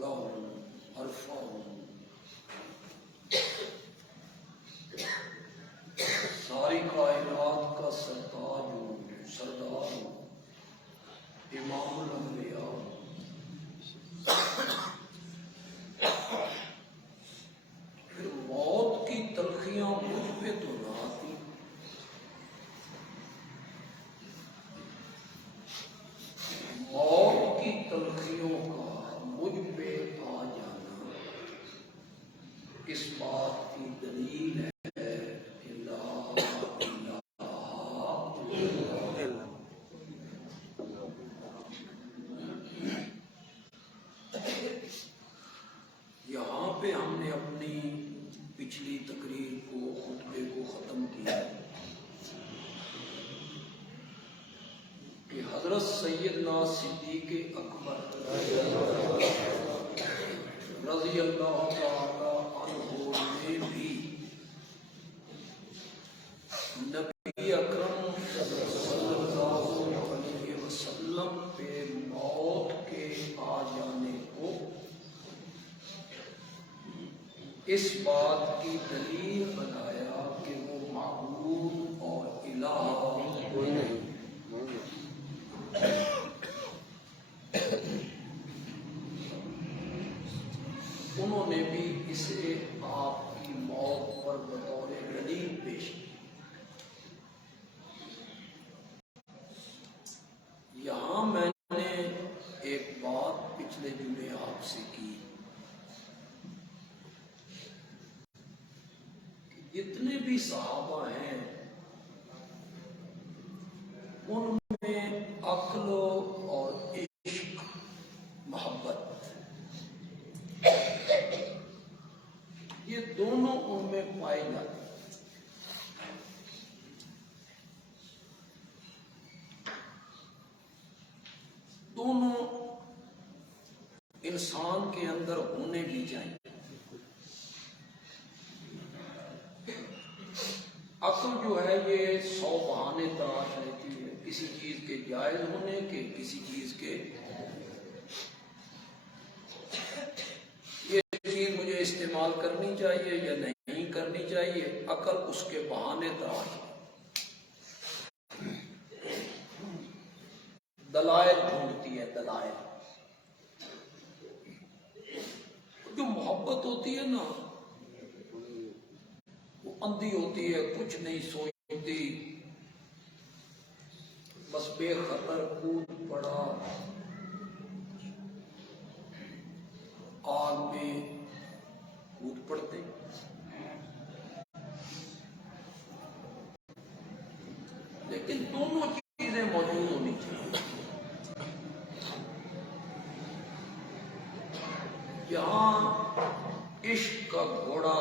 مولاهم عرفاهم ساری کائنات کا سرتاج ہوں، سردار ہوں، امام الانبیاء ہوں۔ پھر موت کی تلخیاں مجھ پہ تو نہ آتی، موت کی تلخیوں کا مجھ پہ آ جانا اس بات کی دلیل ہے کہ لا الہ یہاں پہ ہم نے اپنی پچھلی تقریر کو، خطبے کو ختم کیا کہ حضرت سیدنا صدیق اکبر رضی اللہ تعالی عنہ نے بھی نبی اکرم صلی اللہ علیہ وسلم پہ موت کے آ جانے کو اس بات کی دلیل بنایا کہ وہ معبود اور الہ کوئی نہیں۔ انہوں نے بھی اسے آپ کی موت پر بطور دلیل پیش کی۔ یہاں میں نے ایک بات پچھلے جمعے آپ سے کی، جتنے بھی صحابہ ہیں ان میں عقل اور عشق، محبت، یہ دونوں ان میں پائے جاتے ہیں۔ دونوں انسان کے اندر ہونے بھی چاہیے۔ عقل جو ہے یہ 100 بہانے تلاش لیتی ہے، کسی چیز کے جائز ہونے کے، کسی چیز کے یہ چیز مجھے استعمال کرنی چاہیے یا نہیں کرنی چاہیے، عقل اس کے بہانے تلاش دلائل ڈھونڈتی ہے، دلائل۔ جو محبت ہوتی ہے نا وہ اندھی ہوتی ہے، کچھ نہیں سوچتی، بس بے خطر کود پڑا، آگ میں کود پڑتے۔ لیکن دونوں چیزیں موجود ہونی چاہیے۔ جہاں عشق کا گھوڑا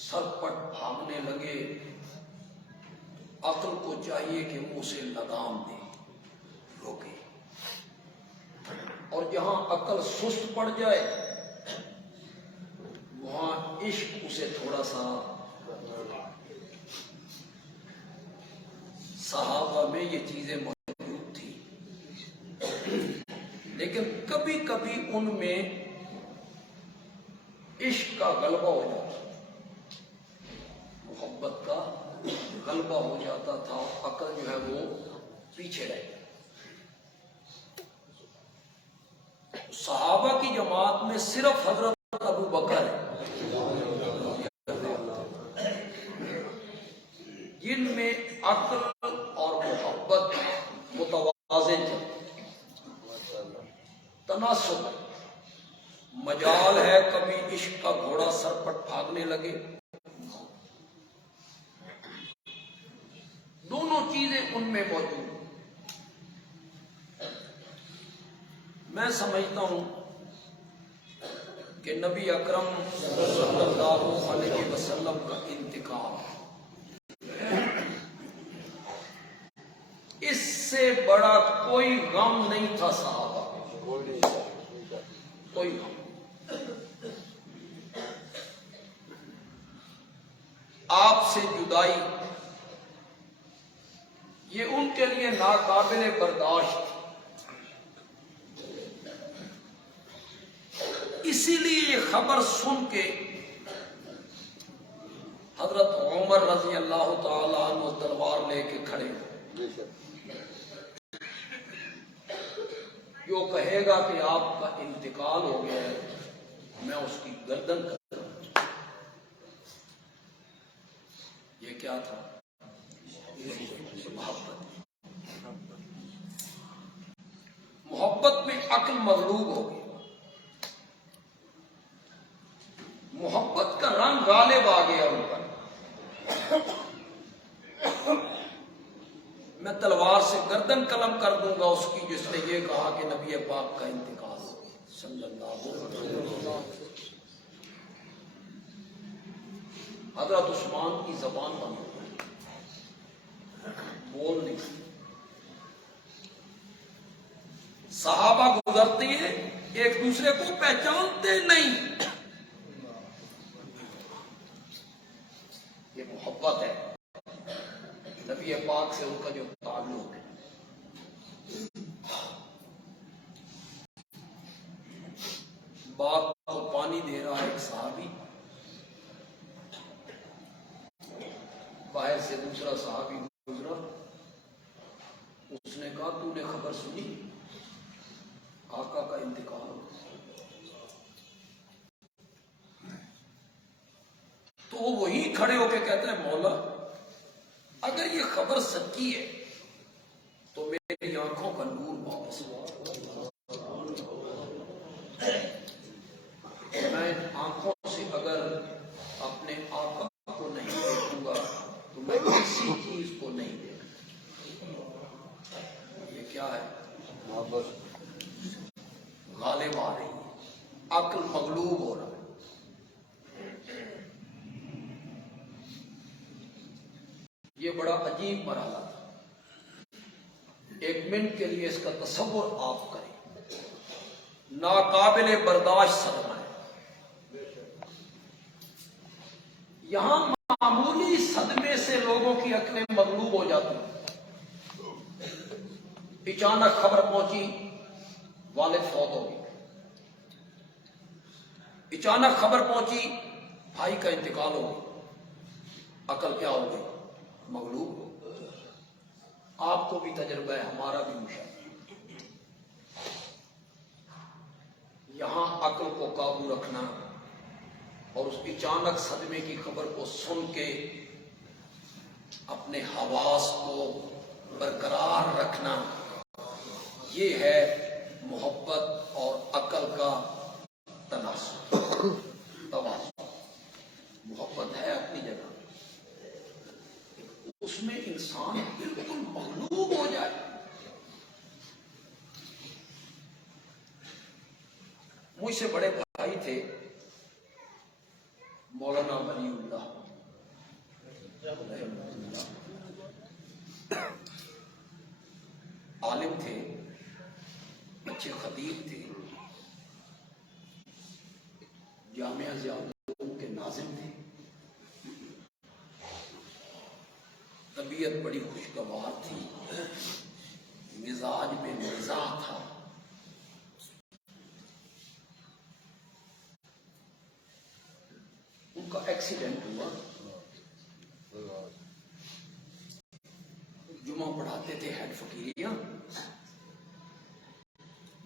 سرپٹ بھاگنے لگے، عقل کو چاہیے کہ وہ اسے لگام دے، روکے، اور جہاں عقل سست پڑ جائے وہاں عشق اسے تھوڑا سا۔ صحابہ میں یہ چیزیں موجود تھی، لیکن کبھی کبھی ان میں عشق کا غلبہ ہو جاتا، محبت کا غلبہ ہو جاتا تھا، عقل جو ہے وہ پیچھے رہ گئی۔ صحابہ کی جماعت میں صرف حضرت ابو بکر ہے جن میں عقل اور محبت متوازن ہے، تناسب ہے۔ مجال ہے کبھی عشق کا گھوڑا سرپٹ بھاگنے لگے، دونوں چیزیں ان میں موجود ہیں۔ میں سمجھتا ہوں کہ نبی اکرم صلی اللہ علیہ وسلم کا انتقال اس سے بڑا کوئی غم نہیں تھا صحابہ، کوئی غم۔ آپ سے جدائی یہ ان کے لیے ناقابل برداشت، اسی لیے یہ خبر سن کے حضرت عمر رضی اللہ تعالیٰ عنہ تلوار لے کے کھڑے ہو، جو کہے گا کہ آپ کا انتقال ہو گیا ہے میں اس کی گردن کر دوں۔ یہ کیا تھا؟ محبت میں عقل مغلوب ہو گئی، محبت کا رنگ غالب آ گیا ان پر۔ میں تلوار سے گردن قلم کر دوں گا اس کی جس نے یہ کہا کہ نبی پاک کا انتقال ہو گیا صلی اللہ علیہ وسلم۔ حضرت عثمان کی زبان بند ہو گئی، بول نہیں سکتے۔ صحابہ گزرتے ہیں ایک دوسرے کو پہچانتے نہیں، یہ محبت ہے نبی پاک سے ان کا جو تعلق ہے۔ باغ کو پانی دے رہا ہے ایک صحابی، باہر سے دوسرا صحابی گزرا، اس نے کہا تو نے خبر سنی آقا کا انتقال ہو؟ تو وہ وہی کھڑے ہو کے کہتا ہے مولا اگر یہ خبر سچی ہے تو میری آنکھوں کا نور واپس ہوا، میں آنکھوں سے اگر اپنے آقا کو نہیں دیکھوں گا تو میں کسی چیز کو نہیں دیکھوں۔ یہ کیا ہے؟ محبت غالب آ رہی ہے، عقل مغلوب ہو رہا ہے۔ یہ بڑا عجیب مرحلہ تھا، ایک منٹ کے لیے اس کا تصور آپ کریں، ناقابل برداشت صدمہ ہے۔ یہاں معمولی صدمے سے لوگوں کی عقلیں مغلوب ہو جاتی ہیں۔ اچانک خبر پہنچی والد فوت ہو گئی، اچانک خبر پہنچی بھائی کا انتقال ہو گیا، عقل کیا ہو گئی؟ مغلوب۔ آپ کو بھی تجربہ ہے، ہمارا بھی مشاہدہ۔ یہاں عقل کو قابو رکھنا اور اس اچانک صدمے کی خبر کو سن کے اپنے حواس کو برقرار رکھنا، یہ ہے محبت اور عقل کا تناسب، توازن۔ محبت ہے اپنی جگہ، اس میں انسان بالکل مغلوب ہو جائے۔ مجھ سے بڑے بھائی تھے مولانا ولی اللہ، عالم تھے، اچھے خطیب تھے، جامعہ ضیاءالعلوم کے ناظم تھے، طبیعت بڑی خوشگوار تھی، مزاج میں مزاح تھا۔ ان کا ایکسیڈنٹ ہوا، جمعہ پڑھاتے تھے ہیڈ فقیریاں،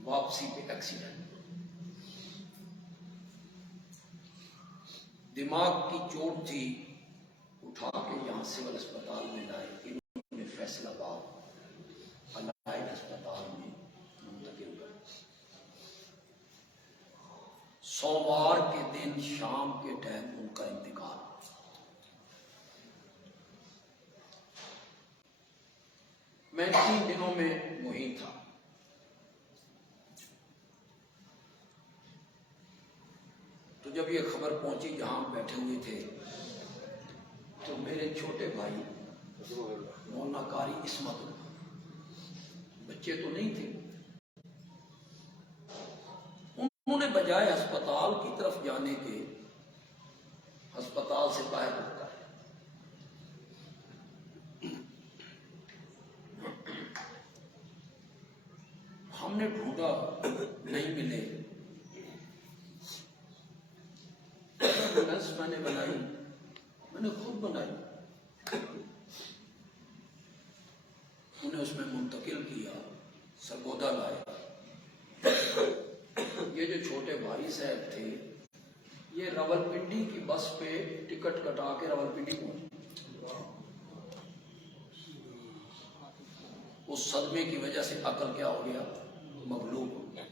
واپسی پہ ایکسیڈنٹ، دماغ کی چوٹ تھی، اٹھا کے یہاں سول اسپتال میں لائے، انہوں نے فیصل آباد الائڈ اسپتال میں منتقل کر۔ سوموار کے دن شام کے ٹائم ان کا انتقال۔ میں 3 دنوں میں وہیں تھا۔ تو جب یہ خبر پہنچی جہاں ہم بیٹھے ہوئے تھے تو میرے چھوٹے بھائی مولانا قاری عصمت اللہ، بچے تو نہیں تھے، انہوں نے بجائے ہسپتال کی طرف جانے کے ہسپتال سے باہر روکا ہے۔ ہم نے ڈھونڈا نہیں ملے، میں نے بنائی؟ میں نے خود بنائی. انہیں اس میں منتقل کیا، سرگودا لایا. یہ جو چھوٹے بھائی صاحب تھے یہ راولپنڈی کی بس پہ ٹکٹ کٹا کے راولپنڈی پہنچے. اس صدمے کی وجہ سے عقل کیا ہو گیا؟ مغلوب ہو گیا.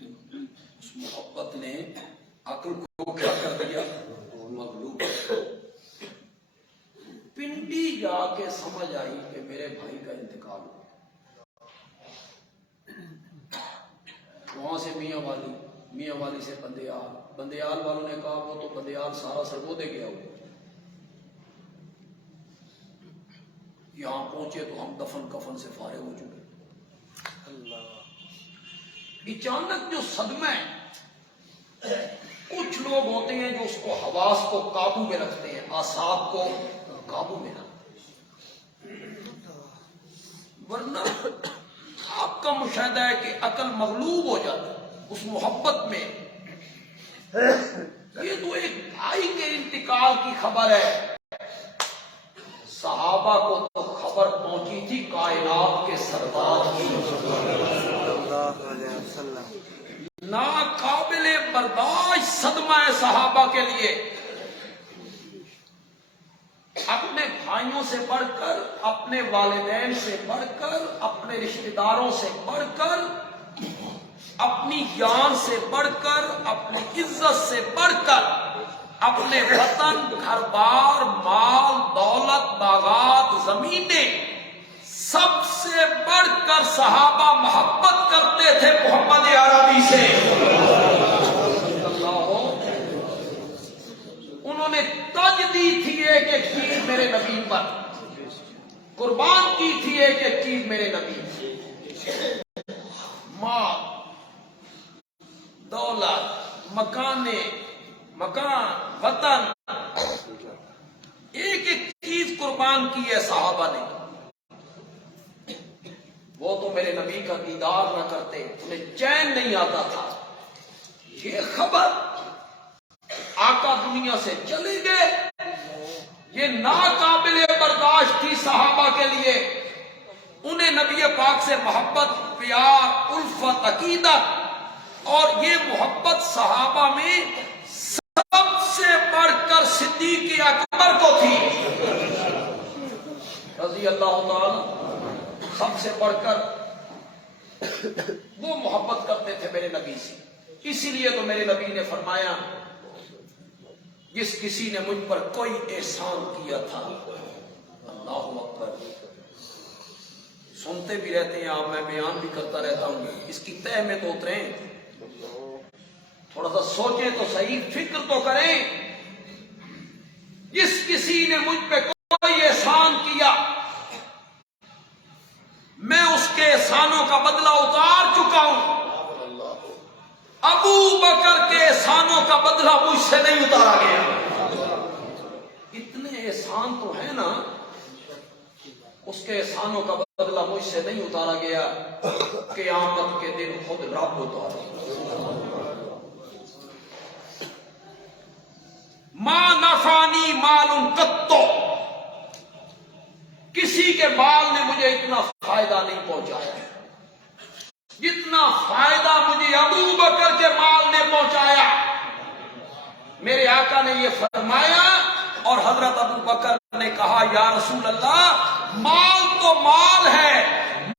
اس محبت نے عقل کو کیا کر دیا؟ مغلوب. پنڈی جا کے سمجھ آئی کہ میرے بھائی کا انتقال ہو. وہاں سے میاں والی سے بندیال والوں نے کہا وہ تو بندیال سارا سرگودے گیا ہو. یہاں پہنچے تو ہم دفن کفن سے فارغ ہو چکے. اچانک جو صدمہ ہے، کچھ لوگ ہوتے ہیں جو اس کو حواس کو قابو میں رکھتے ہیں، اعصاب کو قابو میں رکھتے ہیں، ورنہ آپ کا مشاہدہ ہے کہ عقل مغلوب ہو جاتی ہے اس محبت میں. یہ تو ایک بھائی کے انتقال کی خبر ہے. صحابہ کو تو خبر پہنچی تھی کائنات کے سردار کی. ناقابل برداشت صدمہ ہے صحابہ کے لیے. اپنے بھائیوں سے بڑھ کر، اپنے والدین سے بڑھ کر، اپنے رشتہ داروں سے بڑھ کر، اپنی جان سے بڑھ کر، اپنی عزت سے بڑھ کر، اپنے وطن، گھر بار، مال، دولت، باغات، زمینیں، سب سے بڑھ کر صحابہ محبت کرتے تھے محمد عربی سے. انہوں نے تج دی تھی ایک ایک چیز میرے نبی پر، قربان کی تھی ایک ایک چیز میرے نبی. مال، دولت، مکان، وطن، ایک ایک چیز قربان کی ہے صحابہ نے. وہ تو میرے نبی کا دیدار نہ کرتے، انہیں چین نہیں آتا تھا. یہ خبر آقا دنیا سے چلے گئے، یہ ناقابل برداشت تھی صحابہ کے لیے. انہیں نبی پاک سے محبت، پیار، الفت، عقیدت، اور یہ محبت صحابہ میں سب سے بڑھ کر صدیق اکبر کو تھی رضی اللہ تعالی. سب سے بڑھ کر وہ محبت کرتے تھے میرے نبی سے. اسی لیے تو میرے نبی نے فرمایا جس کسی نے مجھ پر کوئی احسان کیا تھا. اللہ اکبر. سنتے بھی رہتے ہیں آپ، میں بیان بھی کرتا رہتا ہوں. اس کی تہ میں تو اتریں، تھوڑا سا سوچیں تو صحیح، فکر تو کریں. جس کسی نے مجھ پہ کوئی احسان کیا، میں اس کے احسانوں کا بدلہ اتار چکا ہوں. ابو بکر کے احسانوں کا بدلہ مجھ سے نہیں اتارا گیا. اتنے احسان تو ہے نا، اس کے احسانوں کا بدلہ مجھ سے نہیں اتارا گیا. قیامت کے دن خود رب اتارے. ما نفعنی مال قط، کسی کے مال نے مجھے اتنا فائدہ نہیں پہنچایا جتنا فائدہ مجھے ابو بکر کے مال نے پہنچایا. میرے آقا نے یہ فرمایا اور حضرت ابو بکر نے کہا یا رسول اللہ مال تو مال ہے،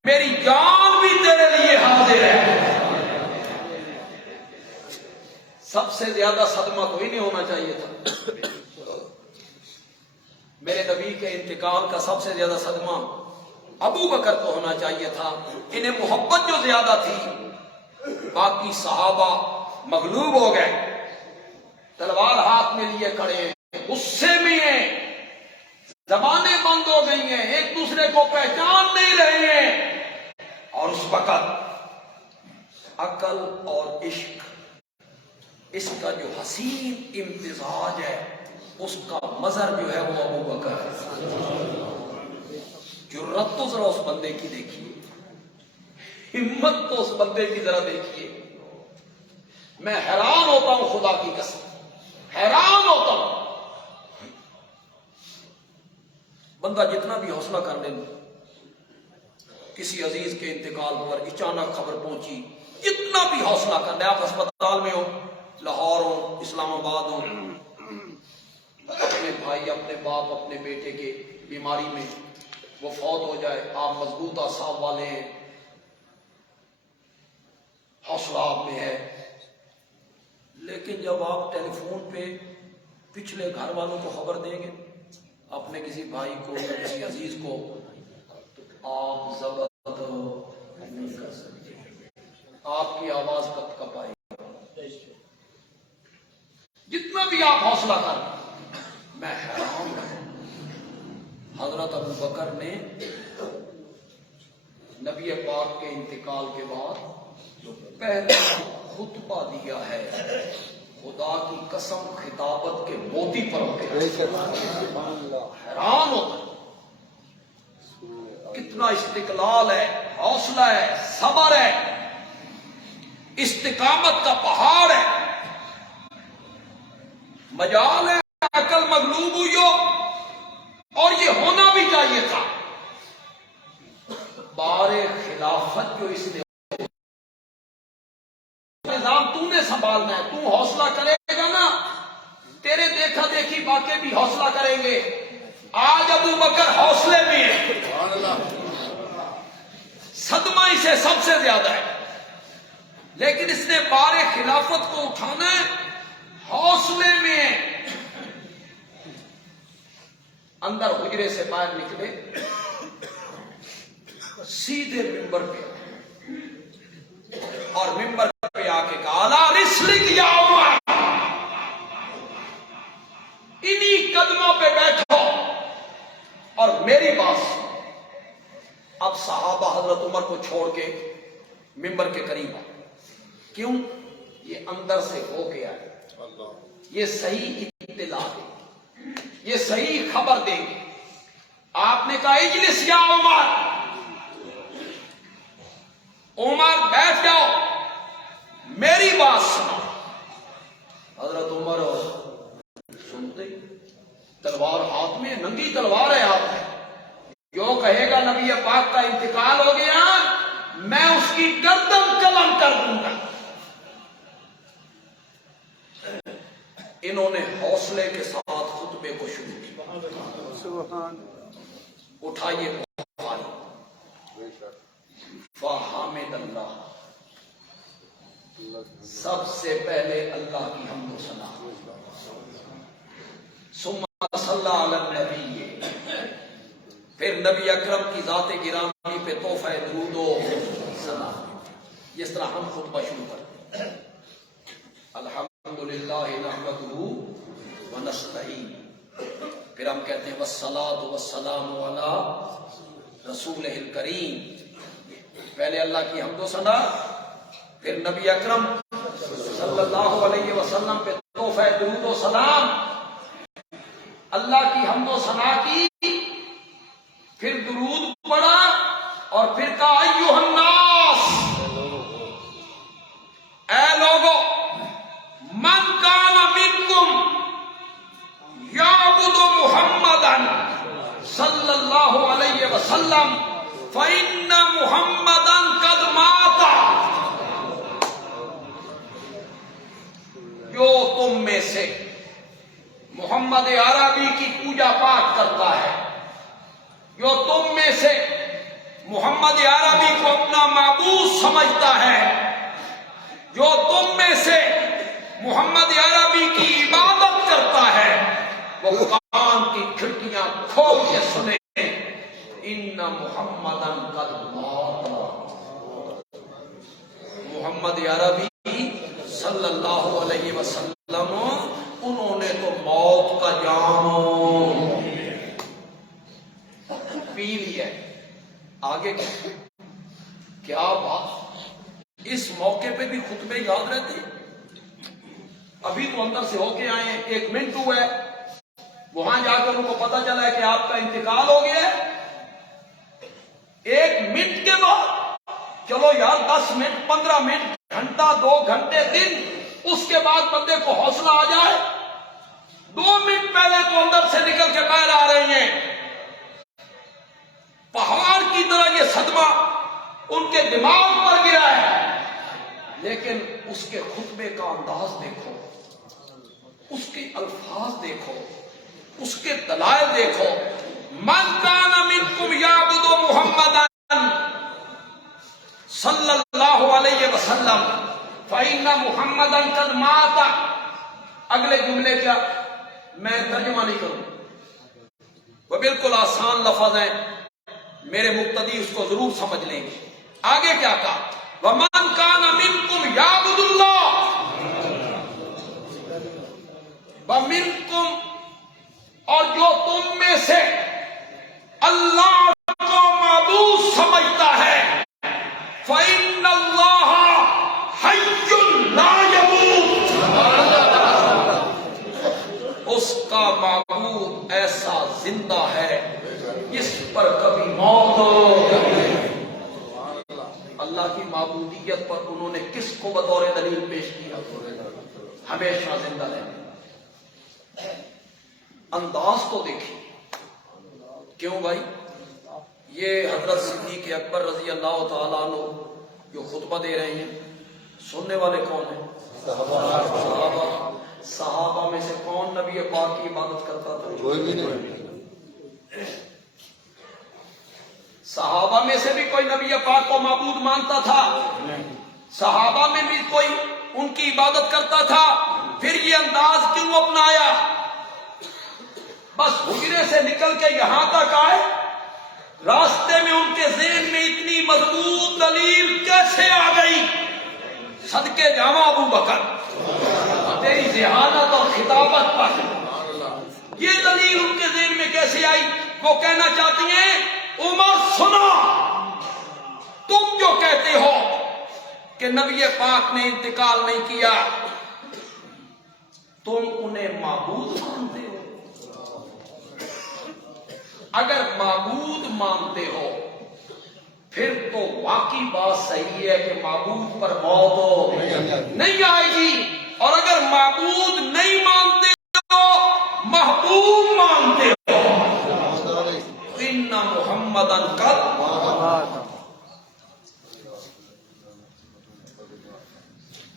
میری جان بھی تیرے لیے حاضر ہے. سب سے زیادہ صدمہ کوئی نہیں ہونا چاہیے تھا. میرے نبی کے انتقال کا سب سے زیادہ صدمہ ابو بکر کو ہونا چاہیے تھا. انہیں محبت جو زیادہ تھی، باقی صحابہ مغلوب ہو گئے، تلوار ہاتھ میں لیے کھڑے ہیں، غصے میں ہیں، زبانیں بند ہو گئی ہیں، ایک دوسرے کو پہچان نہیں رہے ہیں. اور اس وقت عقل اور عشق، اس کا جو حسین امتزاج ہے، اس کا مظہر جو ہے وہ ابو بکر ہے. جرأت تو ذرا اس بندے کی دیکھیے، ہمت تو اس بندے کی ذرا دیکھیے. میں حیران ہوتا ہوں، خدا کی قسم حیران ہوتا ہوں. بندہ جتنا بھی حوصلہ کر لے، کسی عزیز کے انتقال پر اچانک خبر پہنچی، جتنا بھی حوصلہ کر لے، آپ ہسپتال میں ہو، لاہور ہو، اسلام آباد ہو، اپنے بھائی، اپنے باپ، اپنے بیٹے کے بیماری میں وہ فوت ہو جائے، آپ مضبوط اعصاب والے ہیں، حوصلہ آپ میں ہے، لیکن جب آپ ٹیلی فون پہ پچھلے گھر والوں کو خبر دیں گے، اپنے کسی بھائی کو یا کسی عزیز کو، تو آپ ضبط نہیں کر سکتے، آپ کی آواز کب کب آئے گی؟ جتنا بھی آپ حوصلہ کر، میں حیران ہوں، حضرت ابو بکر نے نبی پاک کے انتقال کے بعد جو پہلا خطبہ دیا ہے، خدا کی قسم خطابت کے موتی پر ہوتے ہیں، حیران ہوتا ہے، کتنا استقلال ہے، حوصلہ ہے، صبر ہے، استقامت کا پہاڑ ہے، مجال ہے عقل مغلوب ہوئی ہو، اور یہ ہونا بھی چاہیے تھا، بار خلافت جو اس نے نظام تو نے سنبھالنا ہے، تو حوصلہ کرے گا نا، تیرے دیکھا دیکھی باقی بھی حوصلہ کریں گے، آج ابو بکر حوصلے میں ہے، صدمہ اسے سب سے زیادہ ہے، لیکن اس نے بار خلافت کو اٹھانا ہے، حوصلے میں ہے، اندر حجرے سے باہر نکلے، سیدھے ممبر پہ، اور ممبر پہ آ کے کہا اعلیٰ رسلک یا عمر، انہی قدموں پہ بیٹھو اور میری بات سنو۔ اب صحابہ حضرت عمر کو چھوڑ کے ممبر کے قریب آئے، کیوں؟ یہ اندر سے ہو گیا ہے، یہ صحیح اطلاع دیں گے، یہ صحیح خبر دیں گے۔ آپ نے کہا اجلس یا عمر، عمر بیٹھ جاؤ، میری بات سنو۔ حضرت عمر سنتے، تلوار ہاتھ میں، ننگی تلوار ہے ہاتھ میں، جو کہے گا نبی پاک کا انتقال ہو گیا، میں اس کی گردن قلم کر دوں گا۔ انہوں نے حوصلے کے ساتھ خطبے کو شروع کیا، اٹھائیے بخاری، فحمد اللہ، سب سے پہلے اللہ کی حمد و ثنا، ثم صلی علی النبی، پھر نبی اکرم کی ذات گرامی پہ تحفہ درود و سلام۔ جس طرح ہم خطبہ شروع کرتے ہیں، الحمدللہ نحمدہ ونستعین، پھر ہم کہتے ہیں والصلاۃ والسلام علی رسولہ الکریم، پہلے اللہ کی حمد و ثنا، پھر نبی اکرم صلی اللہ علیہ وسلم پہ تحفہ درود و سلام، اللہ کی حمد و ثنا کی، پھر درود پڑھا، اور پھر کہا ایھا الناس، اے لوگو، من کان منکم یعبد محمدا صلی اللہ علیہ وسلم فإن محمدا قد مات، جو تم میں سے محمد عربی کی پوجا پاٹ کرتا ہے، جو تم میں سے محمد عربی کو اپنا معبود سمجھتا ہے، جو تم میں سے محمد عربی کی عبادت کرتا ہے، وہ کان کی کھڑکیاں کھول کے سنے، ان محمدا قد مات، محمد عربی صلی اللہ علیہ وسلم انہوں نے تو موت کا جام پی لیا۔ آگے کیا بات، اس موقع پہ بھی خطبے یاد رہتے ہیں؟ ابھی تو اندر سے ہو کے آئے ہیں، 1 منٹ ہوا ہے، وہاں جا کر ان کو پتا چلا ہے کہ آپ کا انتقال ہو گیا ہے، 1 منٹ کے بعد، چلو یار 10 منٹ، 15 منٹ، گھنٹہ، 2 گھنٹے، دن، اس کے بعد بندے کو حوصلہ آ جائے، 2 منٹ پہلے تو اندر سے نکل کے باہر آ رہے ہیں، پہاڑ کی طرح یہ صدمہ ان کے دماغ پر گرا ہے، لیکن اس کے خطبے کا انداز دیکھو، اس کے الفاظ دیکھو، اس کے دلائل دیکھو. من کان منکم یعبد محمدا صلی اللہ علیہ وسلم فإن محمدا قد مات. اگلے جملے کیا میں ترجمہ نہیں کروں، وہ بالکل آسان لفظ ہیں، میرے مقتدی اس کو ضرور سمجھ لیں گے. آگے کیا کہا؟ وَمَنْ كَانَ مِنْكُمْ يَعْبُدُ اللَّهَ، وَمِنْكُمْ، اور جو تم میں سے اللہ کو معبود سمجھتا ہے، فَإِنَّ اللَّهَ حَيٌّ لَا يَمُوتُ، اس کا معبود ایسا زندہ ہے جس پر کبھی موت ہو. اللہ کی معبودیت پر انہوں نے کس کو بطور دلیل پیش کیا؟ ہمیشہ زندہ رہنے. انداز تو دیکھیں. کیوں بھائی؟ یہ حضرت صدیق اکبر رضی اللہ تعالیٰ عنہ جو خطبہ دے رہے ہیں، سننے والے کون ہیں؟ صحابہ. صحابہ میں سے کون نبی پاک کی عبادت کرتا تھا؟ کوئی بھی نہیں. صحابہ میں سے بھی کوئی نبی پاک کو معبود مانتا تھا؟ صحابہ میں بھی کوئی ان کی عبادت کرتا تھا؟ پھر یہ انداز کیوں اپنایا؟ بس حجرے سے نکل کے یہاں تک آئے، راستے میں ان کے ذہن میں اتنی مضبوط دلیل کیسے آ گئی؟ صدقے جاواں ابو بکر، تیری ذہانت اور خطابت پر یہ دلیل ان کے ذہن میں کیسے آئی؟ وہ کہنا چاہتی ہیں عمر سنا، تم جو کہتے ہو کہ نبی پاک نے انتقال نہیں کیا، تم انہیں معبود مانتے ہو؟ اگر معبود مانتے ہو پھر تو واقعی بات صحیح ہے کہ معبود پر موت ہو نہیں آئے گی. اور اگر معبود نہیں مانتے ہو، محبوب مانتے ہو، ان محمدن قد مات.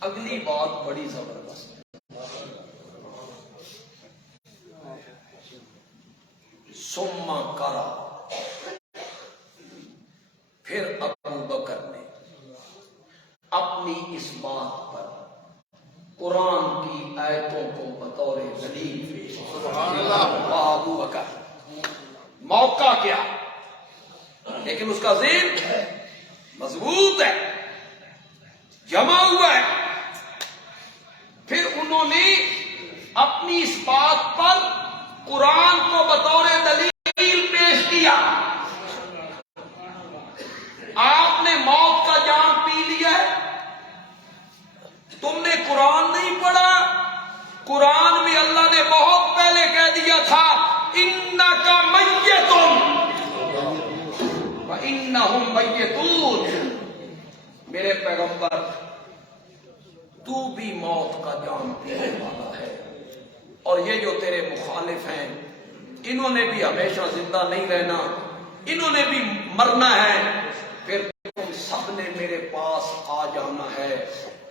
اگلی بات بڑی زبردست. ثم کرا، پھر ابو بکر نے اپنی اس بات پر قرآن کی آیتوں کو بطور دلیل پیش کیا. ابو بکر موقع کیا، لیکن اس کا ذہن مضبوط ہے، جمع ہوا ہے. پھر انہوں نے اپنی اس بات پر قرآن کو بطور دلیل پیش کیا. آپ نے موت کا جام پی لیا ہے، تم نے قرآن نہیں پڑھا. قرآن میں اللہ نے بہت پہلے کہہ دیا تھا انک میت وانہم میتون. میرے پیغمبر تو بھی موت کا جام پینے والا ہے، اور یہ جو تیرے مخالف ہیں انہوں نے بھی ہمیشہ زندہ نہیں رہنا، انہوں نے بھی مرنا ہے. پھر تم سب نے میرے پاس آ جانا ہے،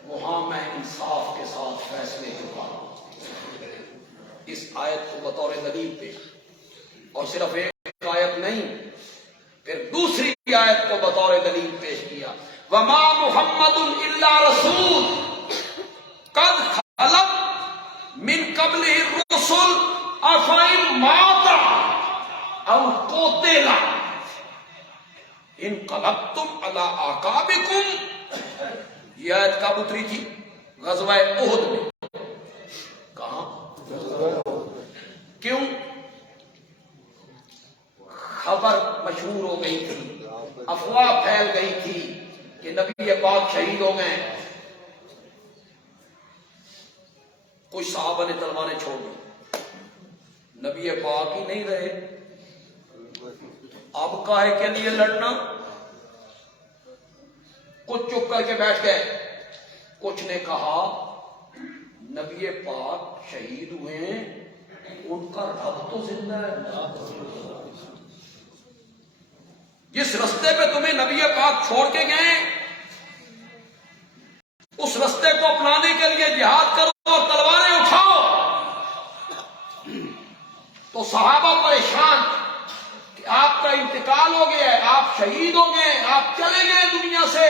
وہاں میں انصاف کے ساتھ فیصلے کروں. اس آیت کو بطور دلیل پیش، اور صرف ایک آیت نہیں، پھر دوسری آیت کو بطور دلیل پیش کیا. وما محمد الا رسول قد خلت من قبلہ الرسل افئن مات او قتل انقلبتم علی اعقابکم. یہ آیت کب اتری تھی؟ غزوہ احد میں. کہاں؟ کیوں؟ خبر مشہور ہو گئی تھی، افواہ پھیل گئی تھی کہ نبی پاک شہید ہو گئے. کچھ صحابہ نے تلواریں چھوڑ دی، نبی پاک ہی نہیں رہے، اب کاہے کے لیے لڑنا؟ کچھ چپ کر کے بیٹھ گئے. کچھ نے کہا نبی پاک شہید ہوئے ہیں، ان کا رب تو زندہ ہے. جس رستے پہ تمہیں نبی پاک چھوڑ کے گئے اس رستے کو اپنانے کے لیے جہاد کرو اور تلواریں اٹھاؤ. تو صحابہ پریشان کہ آپ کا انتقال ہو گیا ہے، آپ شہید ہو گئے، آپ چلے گئے دنیا سے.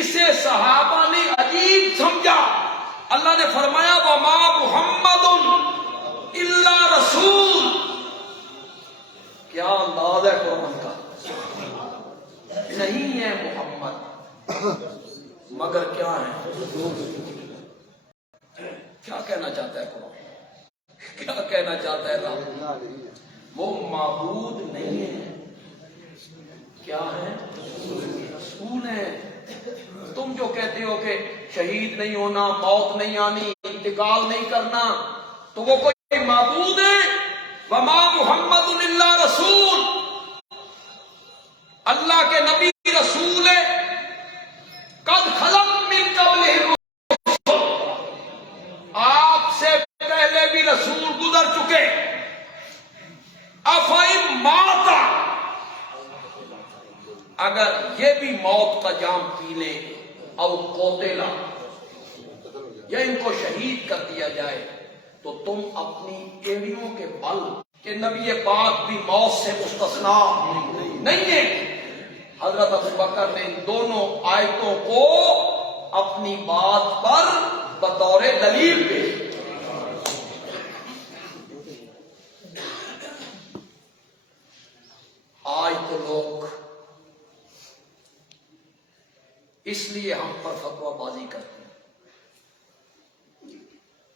اسے صحابہ نے عجیب سمجھا. اللہ نے فرمایا وما محمد الا رسول. کیا انداز ہے قرآن کا. نہیں ہے محمد مگر کیا ہے. کیا کہنا چاہتا ہے قرآن، کیا کہنا چاہتا ہے رب. وہ معبود نہیں ہے، کیا ہے، رسول ہے. تم جو کہتے ہو کہ شہید نہیں ہونا، موت نہیں آنی، انتقال نہیں کرنا، تو وہ کوئی معبود ہے. وما محمد الا رسول. اللہ کے نبی رسول ہے. قد خلق من قبلہ الرسل. آپ سے پہلے بھی رسول گزر چکے. افئن مات، اگر یہ بھی موت کا جام پی لے، او قتلا، یا ان کو شہید کر دیا جائے، تو تم اپنی ایڑیوں کے بل کہ نبی پاک بھی موت سے مستثنا نہیں ہے. حضرت ابوبکر نے ان دونوں آیتوں کو اپنی بات پر بطور دلیل پیش. آج تو لوگ اس لیے ہم پر فتویٰ بازی کرتے ہیں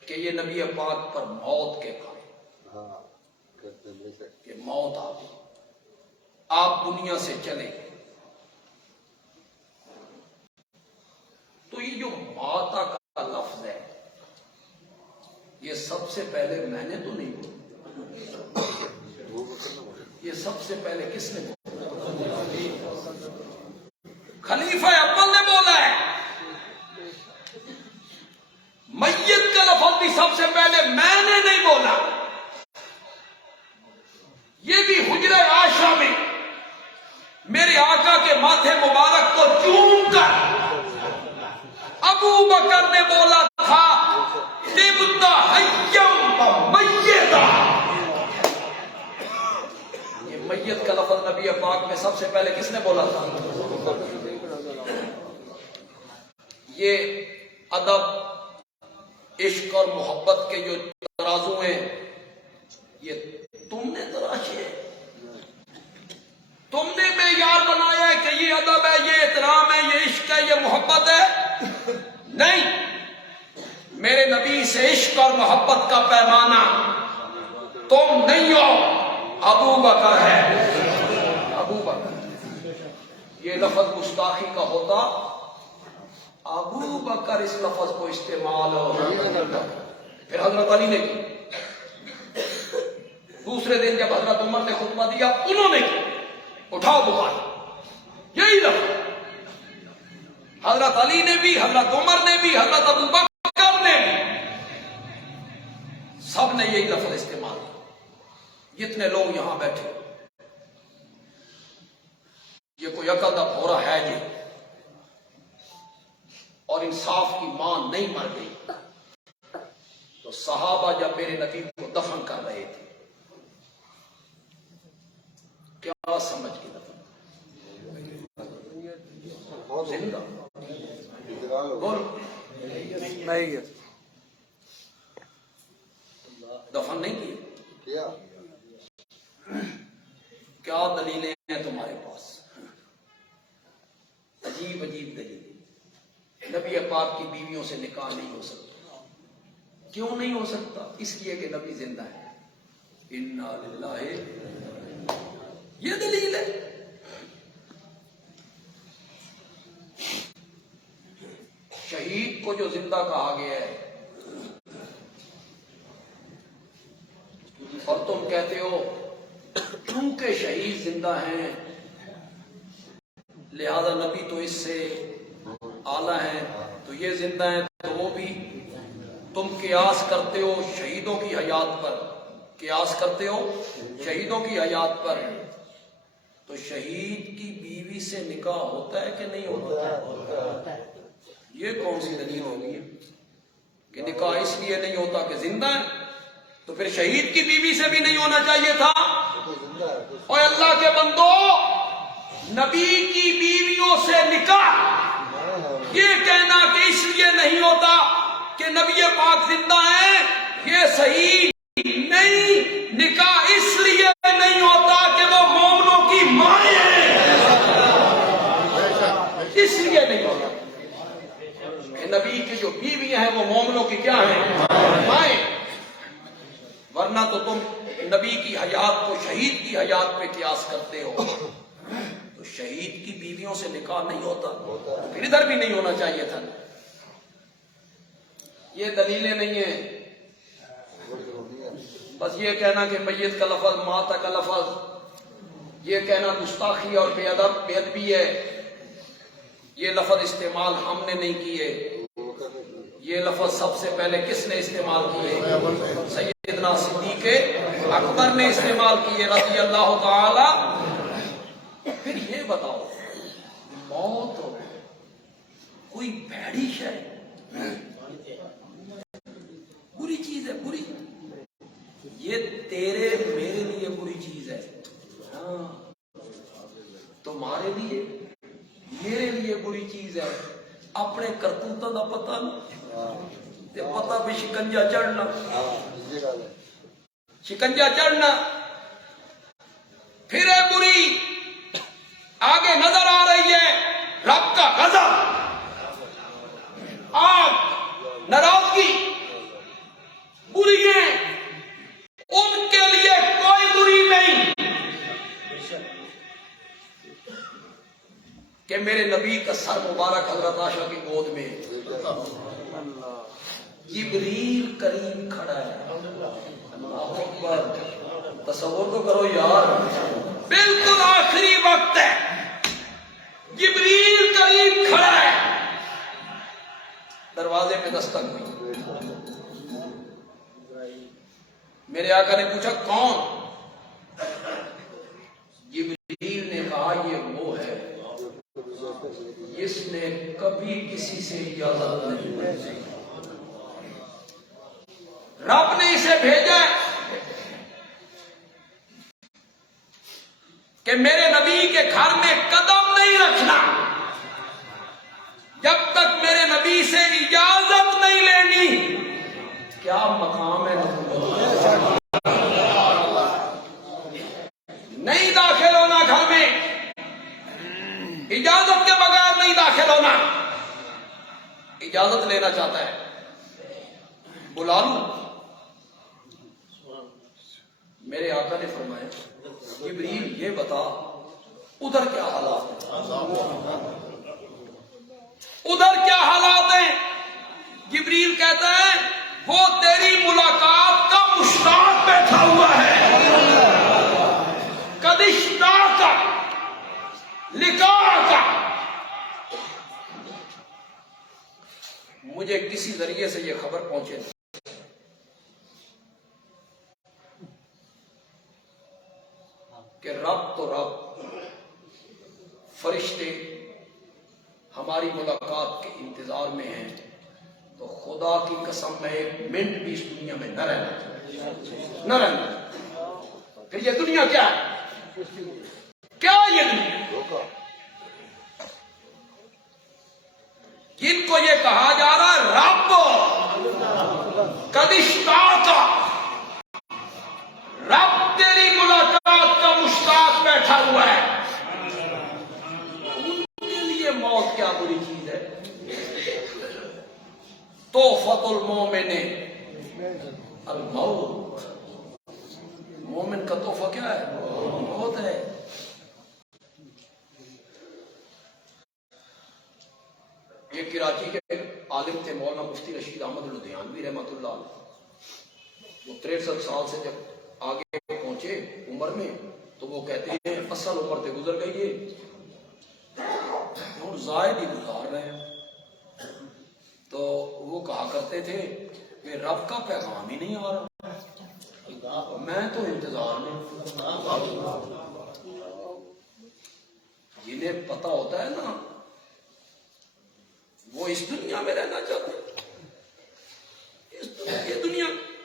کہ یہ نبی پاک پر موت کے کھائے، کہ موت آ گئی، آپ دنیا سے چلے گئے. تو یہ جو ماتا کا لفظ ہے، یہ سب سے پہلے میں نے تو نہیں بولا، یہ سب سے پہلے کس نے بولا؟ خلیفہ اول نے بولا ہے. میت کا لفظ بھی سب سے پہلے میں نے نہیں بولا. یہ بھی حجرہ عائشہ میں میرے آقا کے ماتھے مبارک کو چوم کر ابو بکر نے بولا تھا طبت حیم میتا. یہ میت کا لفظ نبی پاک میں سب سے پہلے کس نے بولا تھا؟ یہ ادب، عشق اور محبت کے جو ترازو ہیں، یہ تم نے تراشے، تم نے معیار بنایا ہے کہ یہ ادب ہے، یہ احترام ہے، یہ عشق ہے، یہ محبت ہے. نہیں، میرے نبی سے عشق اور محبت کا پیمانہ تم نہیں ہو، ابو بکر ہے. ابو بکر. یہ لفظ گستاخی کا ہوتا، ابو بکر اس لفظ کو استعمال ہو. پھر حضرت علی نے کی. دوسرے دن جب حضرت عمر نے خطبہ دیا، انہوں نے کی. اٹھاؤ بخاری، یہی لفظ حضرت علی نے بھی، حضرت عمر نے بھی، حضرت ابو بکر نے بھی، سب نے یہی لفظ استعمال کیا. جتنے لوگ یہاں بیٹھے، یہ کوئی عقل کا بھورا ہے جی، اور انصاف کی ماں نہیں مر گئی. تو صحابہ جب میرے نبی کو دفن کر رہے تھے، کیا سمجھ کے دفن؟ زندہ نہیں، دفن نہیں کیا. کیا دلیلیں ہیں تمہارے پاس؟ عجیب عجیب دلیلیں. نبی پاک کی بیویوں سے نکاح نہیں ہو سکتا. کیوں نہیں ہو سکتا؟ اس لیے کہ نبی زندہ ہے. انا للہ، یہ دلیل ہے. شہید کو جو زندہ کہا گیا ہے، اور تم کہتے ہو کیونکہ شہید زندہ ہیں لہذا نبی تو اس سے اعلیٰ ہیں، تو یہ زندہ ہیں تو وہ بھی. تم قیاس کرتے ہو شہیدوں کی حیات پر، قیاس کرتے ہو شہیدوں کی حیات پر. تو شہید کی بیوی سے نکاح ہوتا ہے کہ نہیں ہوتا؟ یہ کون سی دلیل ہوگی کہ نکاح اس لیے نہیں ہوتا کہ زندہ ہے؟ تو پھر شہید کی بیوی سے بھی نہیں ہونا چاہیے تھا۔ اور اللہ کے بندو، نبی کی بیویوں سے نکاح یہ کہنا کہ اس لیے نہیں ہوتا کہ نبی پاک زندہ ہیں، یہ صحیح نہیں۔ نکاح اس لیے نہیں ہوتا کہ وہ مومنوں کی مائیں ہیں، اس لیے نہیں ہوتا کہ نبی کی جو بیویاں ہیں وہ مومنوں کی کیا ہیں؟ مائیں۔ ورنہ تو تم نبی کی حیات کو شہید کی حیات پہ قیاس کرتے ہو، تو شہید کی بیویوں سے نکاح نہیں ہوتا، پھر ادھر بھی نہیں ہونا چاہیے تھا۔ یہ دلیلیں نہیں ہیں، بس یہ کہنا کہ میت کا لفظ، ماتا کا لفظ، یہ کہنا گستاخی اور بے ادبی ہے۔ یہ لفظ استعمال ہم نے نہیں کیے، یہ لفظ سب سے پہلے کس نے استعمال کیے؟ سیدنا صدیق اکبر نے استعمال کیے رضی اللہ تعالی۔ پھر یہ بتاؤ، موت کوئی بھیڑی شے، بری چیز ہے؟ بری، یہ تیرے میرے لیے بری چیز ہے، ہاں تمہارے لیے میرے لیے بری چیز ہے۔ اپنے کرتوتوں کا پتہ نہیں، پتہ بھی شکنجا چڑھنا، شکنجا چڑھنا، پھر ہے بری۔ آگے نظر آ رہی ہے رب کا غضب، آگ، ناراضگی، بری ہیں، ان کے لیے کوئی بری نہیں کہ میرے نبی کا سر مبارک حضرت عائشہ کی گود میں، جبریل قریب کھڑا ہے، اللہ اکبر، تصور تو کرو یار، بالکل آخری وقت ہے، جبریل قریب کھڑا ہے، دروازے پہ دستک ہوئی، میرے آقا نے پوچھا کون؟ جبریل نے کہا یہ وہ ہے جس نے کبھی کسی سے اجازت نہیں لی، رب نے اسے بھیجا کہ میرے نبی کے گھر میں قدم نہیں رکھنا جب تک میرے نبی سے اجازت نہیں لینی۔ کیا مقام ہے نبوت، نہیں داخل ہونا گھر میں، اجازت کے بغیر نہیں داخل ہونا۔ اجازت لینا چاہتا ہے بلا لوں؟ میرے آقا نے فرمایا جبریل یہ بتا ادھر کیا حالات ہیں، ادھر کیا حالات ہیں؟ جبریل کہتا ہے وہ تیری ملاقات کا مشتاق بیٹھا ہوا ہے، قد اشتاق لقاءک، مجھے کسی ذریعے سے یہ خبر پہنچے کہ رب تو رب، فرشتے ہماری ملاقات کے انتظار میں ہیں، تو خدا کی قسم میں ایک منٹ بھی اس دنیا میں نہ رہنا، نہ رہنا۔ پھر یہ دنیا کیا ہے؟ کیا یہ دنیا؟ جن کو یہ کہا جا رہا ہے رب قد اشتاق، رب تیری ملاقات کا مشتاق بیٹھا ہوا ہے، ان کے لیے موت کیا بری چیز ہے؟ تحفۃ المومن الموت، مومن کا تحفہ کیا ہے؟ موت ہے۔ یہ کراچی کے عالم تھے مولانا مفتی رشید احمد لدھیانوی رحمۃ اللہ علیہ، وہ 63 سال سے جب آگے پہنچے عمر میں تو وہ کہتے ہیں اصل عمر سے گزر گئی ہے اور زائد ہی گزار رہے ہیں۔ تو وہ کہا کرتے تھے کہ رب کا پیغام ہی نہیں آ رہا، میں تو انتظار میں۔ جنہیں پتہ ہوتا ہے نا وہ اس دنیا میں رہنا چاہتے ہیں،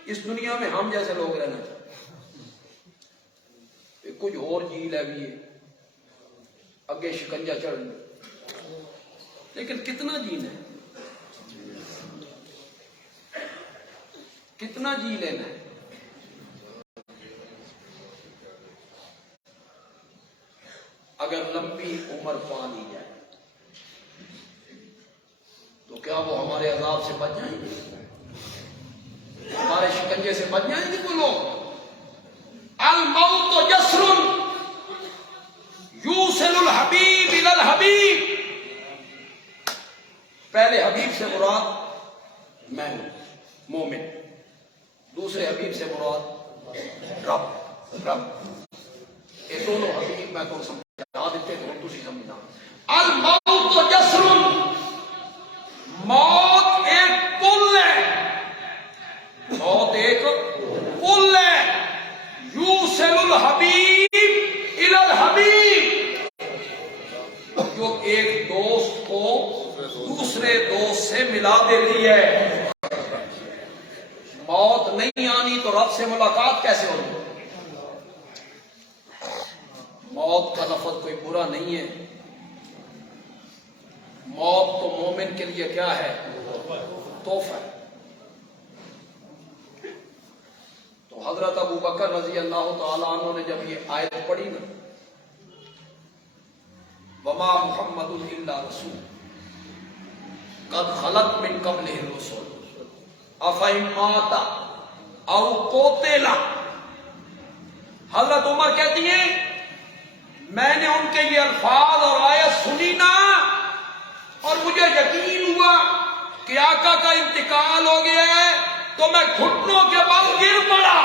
اس دنیا میں ہم جیسے لوگ رہنا چاہتے ہیں۔ کچھ اور جیل ہے بھی ہے، اگے شکنجہ چڑھ، لیکن کتنا جینا ہے، کتنا جی لینا ہے؟ اگر لمبی عمر پا لی جائے تو کیا وہ ہمارے عذاب سے بچ جائیں گے؟ ہمارے شکنجے سے بچ جائیں گے وہ لوگ؟ الموت جسر یوصل الحبیب الی الحبیب، پہلے حبیب سے مراد میں ہوں مومن، دوسرے حبیب سے مراد رب، یہ دونوں حبیب میں کو سمجھا دیتے تھے، تسی سمجھنا۔ الموت جسر، موت ایک پل ہے، موت ایک پل ہے، یوصل الحبیب الی الحبیب، جو ایک دوست کو دوسرے دوست سے ملا دیتی ہے۔ موت نہیں آنی تو رب سے ملاقات کیسے ہونی؟ موت کا لفظ کوئی برا نہیں ہے، موت تو مومن کے لیے کیا ہے؟ تحفہ ہے۔ تو حضرت ابو بکر رضی اللہ تعالیٰ عنہ نے جب یہ آیت پڑھی نا، وما محمد الا رسول قد خلت من قبلہ الرسل افإن مات او قتل، حضرت عمر کہتی ہیں میں نے ان کے یہ الفاظ اور آیت سنی نا، اور مجھے یقین ہوا کہ آقا کا انتقال ہو گیا ہے، تو میں گھٹنوں کے بل گر پڑا،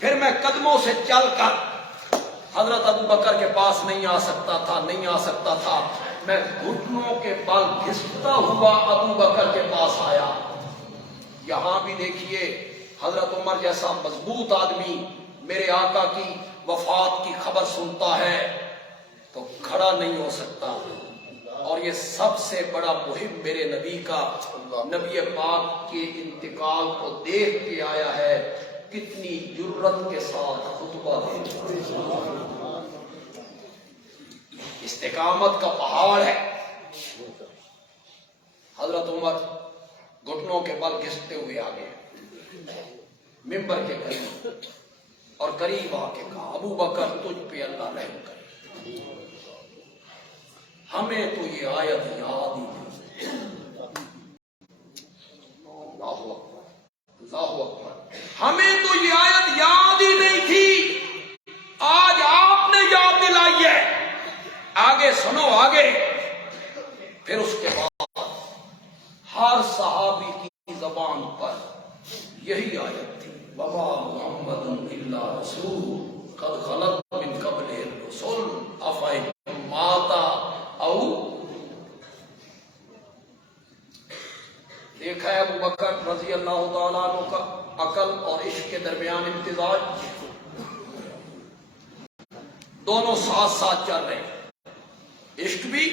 پھر میں قدموں سے چل کر حضرت ابو بکر کے پاس نہیں آ سکتا تھا، میں گھٹنوں کے بل گھستا ہوا ابو بکر کے پاس آیا۔ یہاں بھی دیکھیے حضرت عمر جیسا مضبوط آدمی میرے آقا کی وفات کی خبر سنتا ہے تو کھڑا نہیں ہو سکتا، اور یہ سب سے بڑا محب میرے نبی کا، نبی پاک کے انتقال کو دیکھ کے آیا ہے، کتنی جرت کے ساتھ خطبہ دے، استقامت کا پہاڑ ہے۔ حضرت عمر گھٹنوں کے بل گھستے ہوئے آگے ممبر کے قریب، اور قریب آ کے کہا ابو بکر تجھ پہ اللہ رحم کرے، ہمیں تو یہ آیت یاد ہی نہیں۔ اللہ اکبر، اللہ اکبر، ہمیں تو یہ آیت یاد ہی نہیں تھی، آج آپ نے یاد دلائی ہے۔ آگے سنو آگے، پھر اس کے بعد ہر صحابی کی زبان پر یہی آیت تھی، وما محمد الا رسول قد خلت من قبلہ الرسل افإن مات او، دیکھا ہے ابو بکر رضی اللہ تعالیٰ عنہ کا عقل اور عشق کے درمیان امتزاج، دونوں ساتھ ساتھ چل رہے ہیں، عشق بھی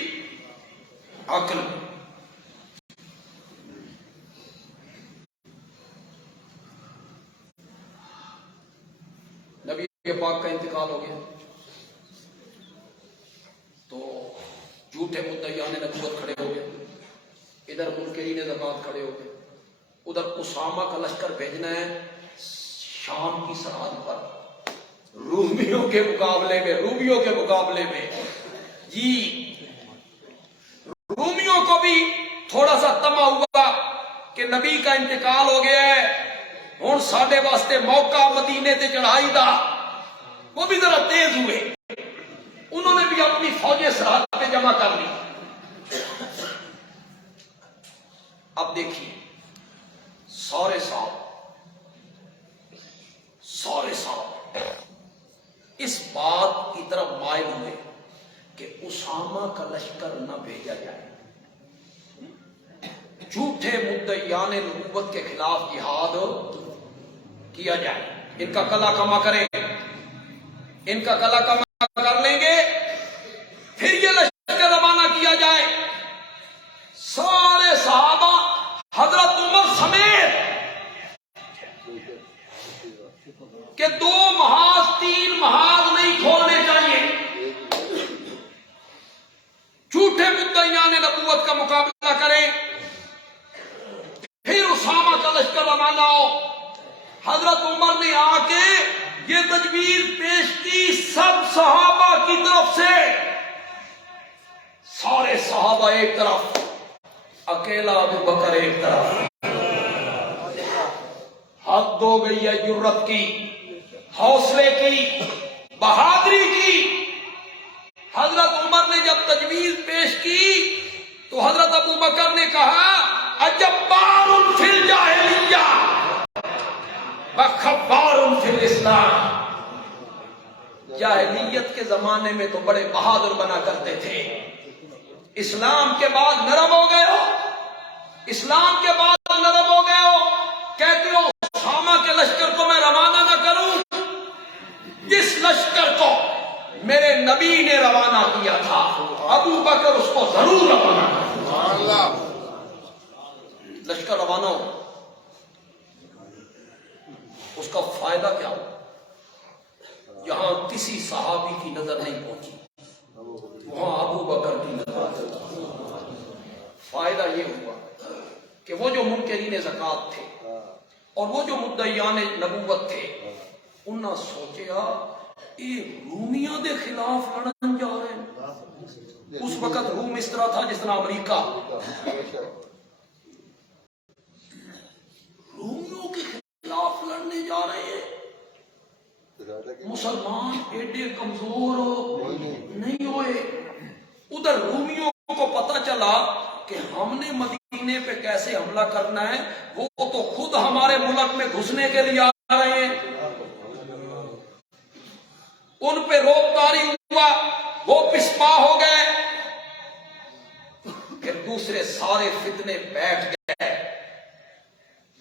عقل بھی۔ نبی پاک کا انتقال ہو گیا تو جھوٹے مدعیان نبوت کھڑے ہو گئے، ادھر منکرین زکوٰۃ کھڑے ہو گئے، ادھر اسامہ کا لشکر بھیجنا ہے شام کی سرحد پر، رومیوں کے مقابلے میں جی، رومیوں کو بھی تھوڑا سا طمع ہوا کہ نبی کا انتقال ہو گیا ہے، ہن ساڈے واسطے موقع مدینے تے چڑھائی دا، وہ بھی ذرا تیز ہوئے، انہوں نے بھی اپنی فوجیں سرحد پہ جمع کر لی۔ اب دیکھیے سارے صاحب اس بات کی طرف مائل ہوئے کہ اسامہ کا لشکر نہ بھیجا جائے، جھوٹے مدعیان نبوت کے خلاف جہاد کیا جائے، ان کا کلا کما کریں، ان کا کلا کما کر لیں گے، پھر یہ لشکر روانہ کیا جائے۔ سارے صحابہ حضرت عمر سمیت کہ 2 محاذ 3 محاذ نہیں کھولنے چاہیے، جھوٹے مدعیان نبوت کا مقابلہ کریں، پھر اسامہ کا لشکر روانہ ہو۔ حضرت عمر نے آ کے یہ تجویز پیش کی سب صحابہ کی طرف سے، سارے صحابہ ایک طرف، اکیلا ابو بکر ایک طرف۔ حد ہو گئی ہے جرت کی، حوصلے کی، بہادری کی۔ حضرت عمر نے جب تجویز پیش کی تو حضرت ابو بکر نے کہا اجبار فی الجاہلیہ وخبار فی الاسلام۔ جاہلیت کے زمانے میں تو بڑے بہادر بنا کرتے تھے، اسلام کے بعد نرم ہو گئے ہو، اسلام کے بعد نرم ہو گئے ہو، کہتے ہو اسامہ کے لشکر کو میں روانہ نہ کروں، جس لشکر کو میرے نبی نے روانہ کیا تھا ابو بکر اس کو ضرور روانہ کرے۔ لشکر روانہ ہو، اس کا فائدہ کیا ہو؟ جہاں کسی صحابی کی نظر نہیں پہنچی وہاں ابو بکر کی نظر۔ فائدہ یہ ہوا کہ وہ جو منکرین زکوٰۃ تھے اور وہ جو مدعیان نبوت تھے، انہاں سوچیا یہ رومیاں دے خلاف لڑن جا رہے ہیں۔ اس وقت روم اس طرح تھا جس طرح امریکہ، رومیوں کے خلاف لڑنے جا رہے ہیں۔ مسلمان ایڈے کمزور نہیں ہوئے۔ ادھر رومیوں کو پتہ چلا کہ ہم نے مدینے پہ کیسے حملہ کرنا ہے، وہ تو خود ہمارے ملک میں گھسنے کے لیے آ رہے ہیں۔ ان پہ روک طاری ہوا، وہ پسپا ہو گئے۔ پھر دوسرے سارے فتنے بیٹھ گئے۔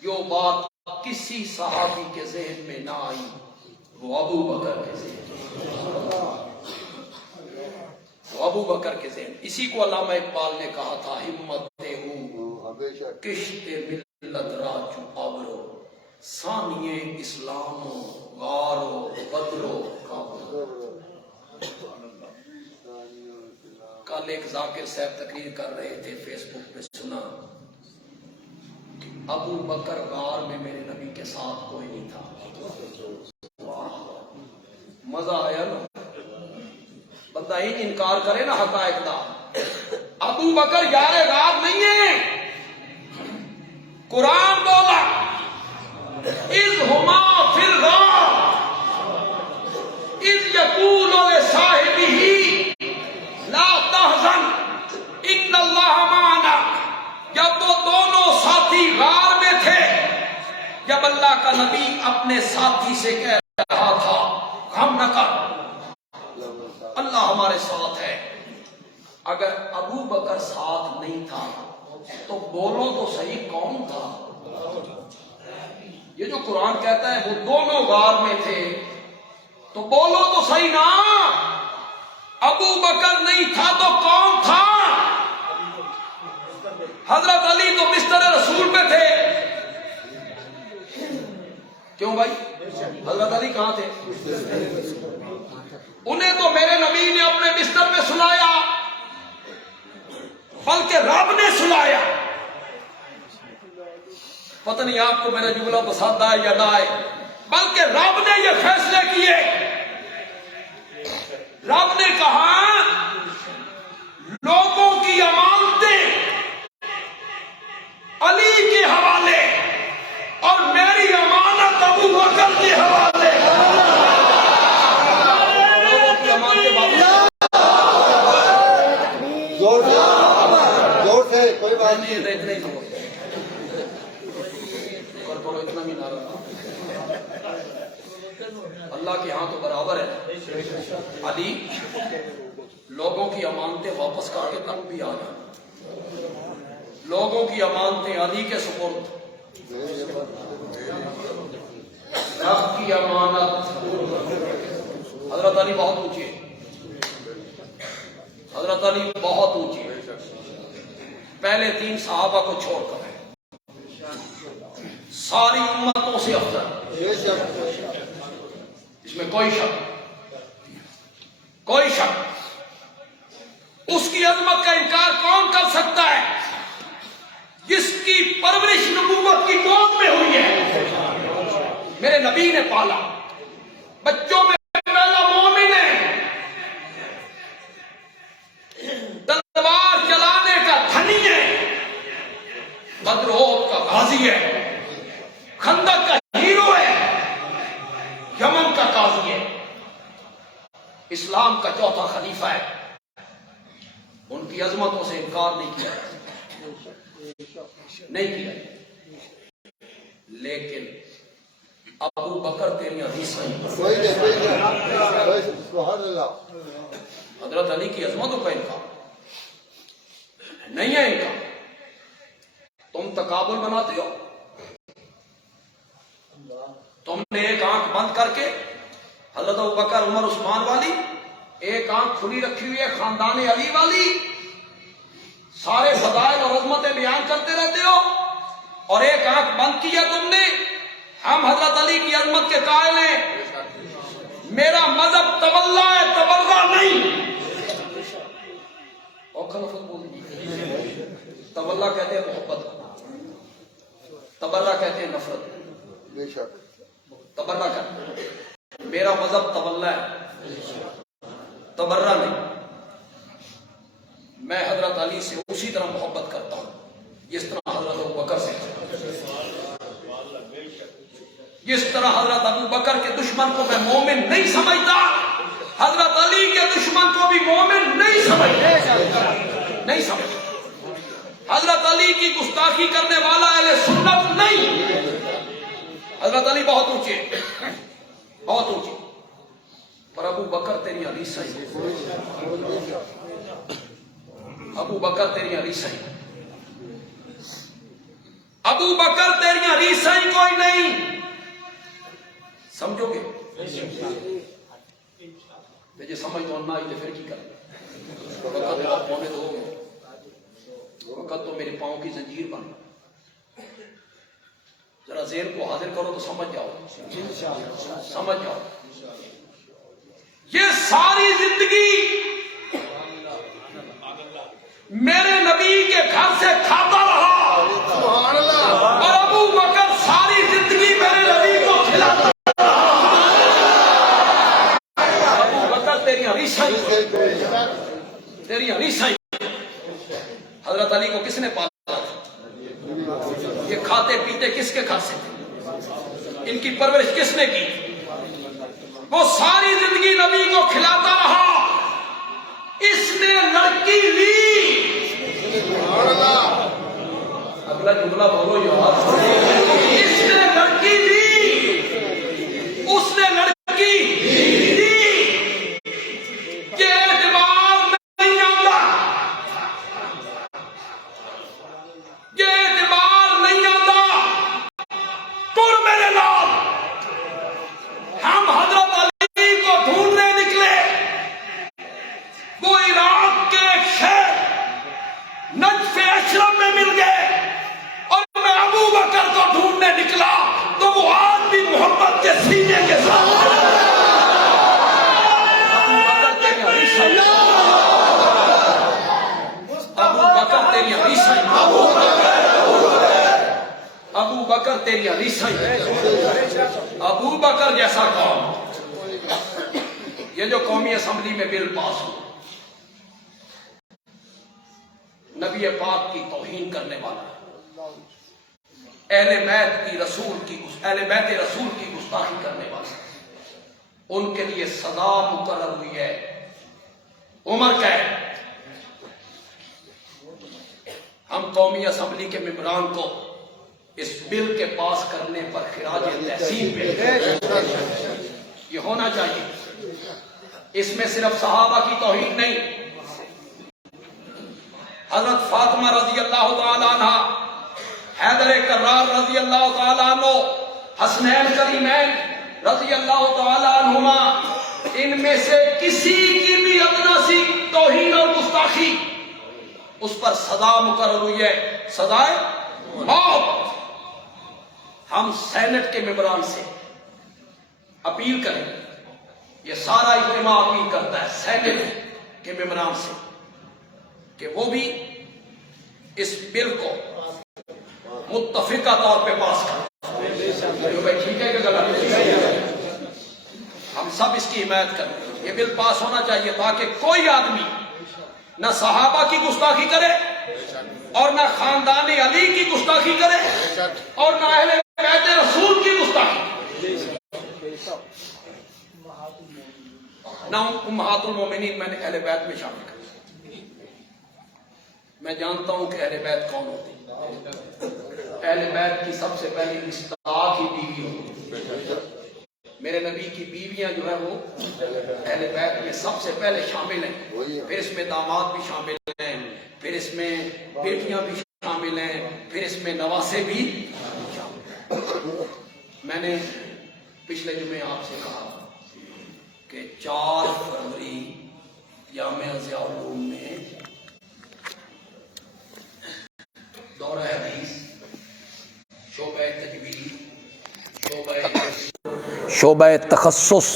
جو بات کسی صحابی کے ذہن میں نہ آئی وہ ابو بکر کے ذہن، وہ ابو بکر کے ذہن۔ اسی کو علامہ اقبال نے کہا تھا، ہمت ہو کشت ملت را چپاورو، ثانیے اسلام و غارو بدرو کابرو۔ کل ایک ذاکر صاحب تقریر کر رہے تھے، فیس بک پہ سنا کہ ابو بکر غار میں میرے نبی کے ساتھ کوئی نہیں تھا۔ مزہ آیا نا؟ بندہ ہی انکار کرے نا حقائق دا۔ ابو بکر یار غار نہیں ہے، قرآن بولا اذ ہما فی الغار اذ یقول لصاحبہ لا تحزن ان اللہ معنا۔ جب وہ دونوں ساتھی غار میں تھے، جب اللہ کا نبی اپنے ساتھی سے کہہ رہا تھا غم نہ کر، اللہ ہمارے ساتھ ہے۔ اگر ابو بکر ساتھ نہیں تھا تو بولو تو صحیح کون تھا؟ یہ جو قرآن کہتا ہے وہ دونوں غار میں تھے، تو بولو تو صحیح نا، ابو بکر نہیں تھا تو کون تھا؟ حضرت علی تو بستر رسول پہ تھے۔ کیوں بھائی؟ حضرت علی کہاں تھے؟ انہیں تو میرے نبی نے اپنے بستر میں سلایا، بلکہ رب نے سلایا۔ پتہ نہیں آپ کو میرا جملہ پسند آئے یا نہ آئے، بلکہ رب نے یہ فیصلے کیے۔ رب نے کہا لوگوں کی امانتیں علی کے حوالے اور میری امانت ابو بکر کے حوالے۔ لوگوں کی امانتیں زور سے کوئی بات نہیں، اتنا ہی زور پڑھو، اتنا بھی نہ رہا۔ اللہ کے ہاں تو برابر ہے۔ علی لوگوں کی امانتیں واپس کر کے تب بھی آ جانا۔ لوگوں کی امانتیں علی کے سپرد، رب کی امانت۔ حضرت علی بہت اونچے، حضرت علی بہت اونچی ہے، پہلے 3 صحابہ کو چھوڑ کر ساری امتوں سے افضل، اس میں کوئی شک اس کی عظمت کا انکار کون کر سکتا ہے جس کی پرورش نبوت کی موت میں ہوئی ہے؟ میرے نبی نے پالا، بچوں میں پہلا مومن ہے، تلوار چلانے کا دھنی ہے، بدر احد کا غازی ہے، خندق کا ہیرو ہے، یمن کا قاضی ہے، اسلام کا چوتھا خلیفہ ہے۔ ان کی عظمتوں سے انکار نہیں کیا، لیکن ابو بکر تیری حدیث حضرت علی کی عظمتوں کا انکار نہیں ہے، ان کا تم تقابل بناتے ہو، تم نے ایک آنکھ بند کر کے حضرت ابو بکر عمر عثمان والی، ایک آنکھ کھلی رکھی ہوئی ہے خاندان علی والی، سارے فضائل اور عظمتیں بیان کرتے رہتے ہو، اور ایک آنکھ بند کیا تم نے، ہم حضرت علی کی عظمت کے قائل ہیں، میرا مذہب تولا ہے، تبرہ نہیں۔ اور خلفت بول دیجیے، تولا کہتے ہیں محبت، تبرہ کہتے ہیں نفرت، تبرہ کہتے ہیں میرا مذہب تولا ہے، تبرہ نہیں۔ میں حضرت علی سے اسی طرح محبت کرتا ہوں جس طرح حضرت ابو بکر سے، جس طرح حضرت ابو بکر کے دشمن کو میں مومن نہیں سمجھتا، حضرت علی کے دشمن کو بھی مومن نہیں سمجھتا۔ حضرت علی کی گستاخی کرنے والا اہل سنت نہیں۔ حضرت علی بہت اونچے، بہت اونچے، پر ابو بکر تیری علی صحیح، ابو بکر تیری علی صحیح، ابو بکر تیری علی صحیح کوئی نہیں، سمجھو گے؟ مجھے سمجھ تو نہ آئی تو پھر کی کریں؟ وقت تو پونے دو گے، وقت تو میرے پاؤں کی زنجیر بن، ذرا ذہن کو حاضر کرو تو سمجھ جاؤ، سمجھ جاؤ۔ یہ ساری زندگی میرے نبی کے گھر سے کھاتا رہا، اور ابو بکر ساری زندگی میرے نبی کو کھلاتا رہا۔ ابو بکر تیری ہمیشہ حضرت علی کو کس نے پالا؟ یہ کھاتے پیتے کس کے گھر سے تھے؟ ان کی پرورش کس نے کی؟ وہ ساری زندگی نبی کو کھلاتا رہا، اس نے لڑکی لی، اگلا جملہ بولو یار، اس نے لڑکی لی، اس نے لڑکی لی، یہ اعتبار نہیں آتا، یہ اعتبار نہیں آتا، تر میرے نام، ہم حضرت علی کو ڈھونڈنے نکلے، وہ عراق کے ایک شہر نجف اشرف میں مل گئے، اور میں ابو بکر کو ڈھونڈنے نکلا تو وہ آج بھی محمد کے سینے کے ساتھ ابو بکر تیری حدیث ہے، ابو بکر تیری حدیث ہے، ابو بکر جیسا قوم، یہ جو قومی اسمبلی میں بل پاس ہو، نبی پاک کی توہین کرنے والا ہے، اہل بیت رسول کی گستاخی کرنے والا ہے، ان کے لیے سزا مقرر ہوئی ہے، عمر قید۔ ہم قومی اسمبلی کے ممبران کو اس بل کے پاس کرنے پر خراج تحسین پیش، یہ ہونا چاہیے۔ اس میں صرف صحابہ کی توہین نہیں، حضرت فاطمہ رضی اللہ تعالیٰ عنہ، حیدر کرار رضی اللہ تعالیٰ عنہ، حسنین کریمین رضی اللہ تعالیٰ عنہما، ان میں سے کسی کی بھی ادنا سی توہین اور گستاخی اس پر سزا مقرر ہوئی ہے، سزائے موت۔ ہم سینٹ کے ممبران سے اپیل کریں، یہ سارا اجتماع اپیل کرتا ہے سینٹ کے ممبران سے کہ وہ بھی اس بل کو متفقہ طور پہ پاس کریں۔ جو بھائی ٹھیک ہے کہ غلط ہے؟ ہم سب اس کی حمایت کریں، یہ بل پاس ہونا چاہیے تاکہ کوئی آدمی نہ صحابہ کی گستاخی کرے اور نہ خاندان علی کی گستاخی کرے اور نہ اہل بیت رسول کی گستاخی، نہ امہات المومنین میں نے اہل بیت میں شامل کر۔ میں جانتا ہوں کہ اہل بیت کون ہوتی ہے۔ اہل بیت کی سب سے پہلی مصطفیٰ کی بیوی ہوتی، میرے نبی کی بیویاں جو ہیں وہ اہل بیت میں سب سے پہلے شامل ہیں، پھر اس میں داماد بھی شامل ہیں، پھر اس میں بیٹیاں بھی شامل ہیں، پھر اس میں نواسے بھی شامل ہیں۔ میں نے پچھلے جمعے آپ سے کہا کہ 4 فروری جامعہ ضیاء العلوم میں دورہ حدیث، شعبہ تجوید، شعبہ تخصص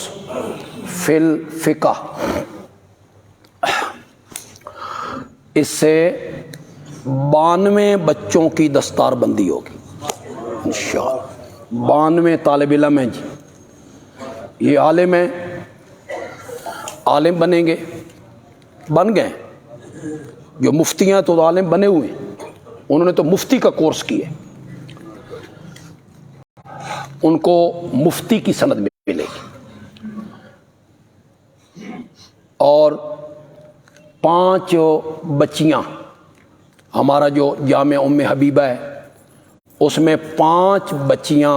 فی الفقہ، اس سے 92 بچوں کی دستار بندی ہوگی انشاءاللہ۔ 92 طالب علم ہیں جی، یہ عالم ہیں، عالم بنیں گے، بن گئے، جو مفتی ہیں تو عالم بنے ہوئے ہیں، انہوں نے تو مفتی کا کورس کیا، ان کو مفتی کی سند ملے گی۔ اور 5 بچیاں، ہمارا جو جامعہ ام حبیبہ ہے اس میں 5 بچیاں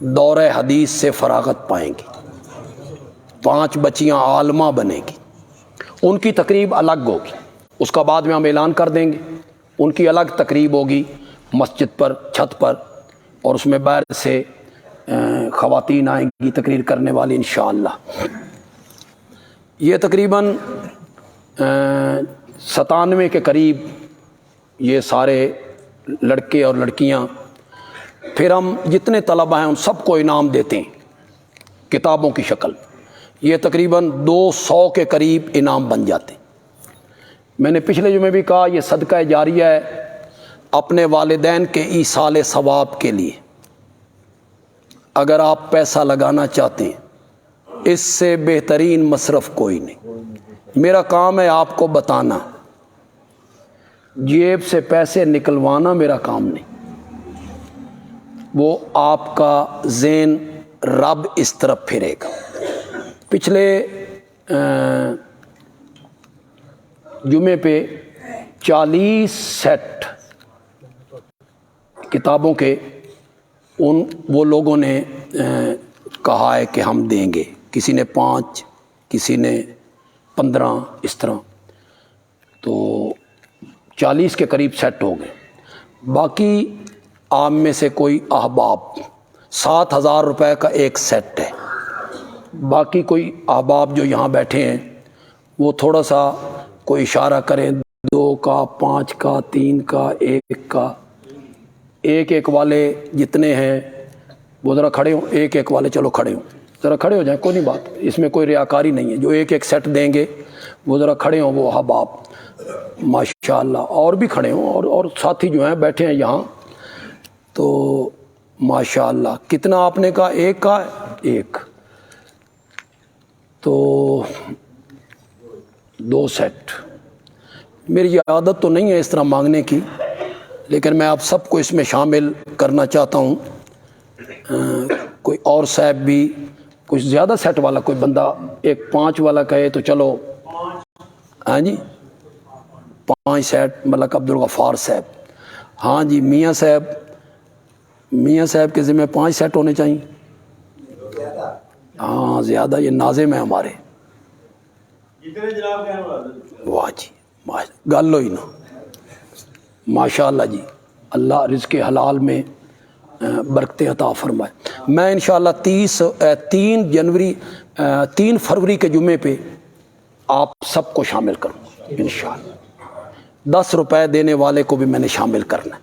دورہ حدیث سے فراغت پائیں گی، 5 بچیاں عالمہ بنے گی۔ ان کی تقریب الگ ہوگی، اس کا بعد میں ہم اعلان کر دیں گے، ان کی الگ تقریب ہوگی مسجد پر چھت پر، اور اس میں باہر سے خواتین آئیں گی تقریر کرنے والی انشاءاللہ۔ یہ تقریباً 97 کے قریب یہ سارے لڑکے اور لڑکیاں، پھر ہم جتنے طلبہ ہیں ان سب کو انعام دیتے ہیں کتابوں کی شکل، یہ تقریباً 200 کے قریب انعام بن جاتے ہیں۔ میں نے پچھلے جمعے بھی کہا یہ صدقہ جاریہ ہے اپنے والدین کے ایصال ثواب کے لیے۔ اگر آپ پیسہ لگانا چاہتے ہیں اس سے بہترین مصرف کوئی نہیں۔ میرا کام ہے آپ کو بتانا، جیب سے پیسے نکلوانا میرا کام نہیں، وہ آپ کا ذہن رب اس طرف پھرے گا۔ پچھلے جمعے پہ 40 سیٹ کتابوں کے وہ لوگوں نے کہا ہے کہ ہم دیں گے، کسی نے 5، کسی نے 15، اس طرح، تو 40 کے قریب سیٹ ہو گئے۔ باقی عام میں سے کوئی احباب 7,000 روپے کا ایک سیٹ ہے، باقی کوئی احباب جو یہاں بیٹھے ہیں وہ تھوڑا سا کوئی اشارہ کریں، 2 کا، 5 کا، 3 کا، 1 کا، ایک والے جتنے ہیں وہ ذرا کھڑے ہوں، ایک والے چلو کھڑے ہوں، ذرا کھڑے ہو جائیں، کوئی نہیں بات، اس میں کوئی ریاکاری نہیں ہے، جو ایک سیٹ دیں گے وہ ذرا کھڑے ہوں، وہ احباب ماشاءاللہ، اور بھی کھڑے ہوں، اور ساتھی جو ہیں بیٹھے ہیں یہاں، تو ماشاءاللہ۔ کتنا آپ نے کہا؟ 1 کا 1، تو 2 سیٹ۔ میری عادت تو نہیں ہے اس طرح مانگنے کی، لیکن میں آپ سب کو اس میں شامل کرنا چاہتا ہوں۔ کوئی اور صاحب بھی کچھ زیادہ سیٹ والا کوئی بندہ 5 والا کہے تو چلو، ہاں جی 5 سیٹ، ملک عبدالغفار صاحب، ہاں جی میاں صاحب کے ذمہ 5 سیٹ ہونے چاہیے، ہاں زیادہ، یہ ناظم ہے ہمارے، واہ جی گل ہوئی نا، ماشاءاللہ جی، اللہ رزق حلال میں برکتیں عطا فرمائے. میں انشاءاللہ 3 فروری کے جمعے پہ آپ سب کو شامل کروں انشاءاللہ. 10 روپے دینے والے کو بھی میں نے شامل کرنا ہے.